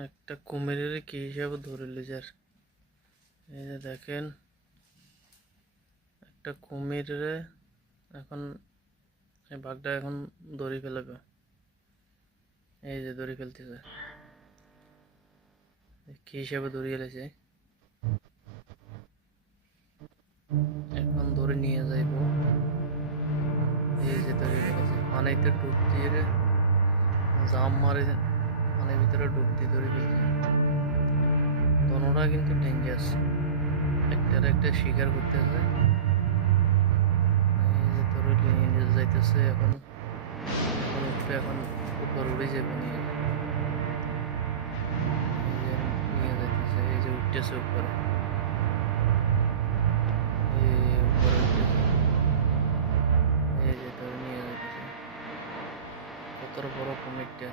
একটা কুমিরের কি হিসাবে ধরে লিজার। এই যে দেখেন, একটা কুমিরে এখন এই বাঘটা এখন দড়ি ফেলাবে। এই যে দড়ি ফেলতেছে, কি হিসাবে দড়ি ফেলেছে। এখন দড়ি নিয়ে যাইব। এই যে দড়ি ফেলেছে, পানিতে ডুব দিয়ে জাম মারে, পানির ভিতরে ডুব দিয়ে দড়ি ফেলছে। দোনোটা কিন্তু ডেঞ্জারাস, একটার একটা শিকার করতেছে। এই যে দড়ি নিয়ে যাইতেছে, এখন এখন উঠবে, এখন উপর উড়ে যাবে নিয়ে। নিয়ে যাইতেছে, এই যে উঠতেছে উপরে, উপরে উঠতেছে। এই যে ধরে নিয়ে যাইতেছে, কত বড় কুমিরটা।